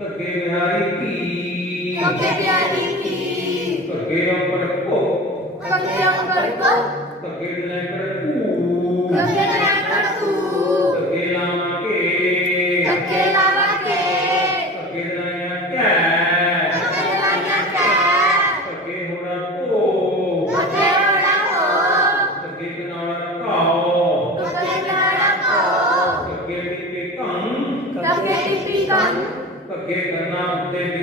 ਉੱਤੇ ਬਿੰਦੀ ਕਾਂ kafe kana utte pikang. ਨਾਲੀ ਕਾਂ Ka, ਘੱਗਾ ਮੁੱਤਰ ਘ kafe taka, ਘੱਗੇ करना गेट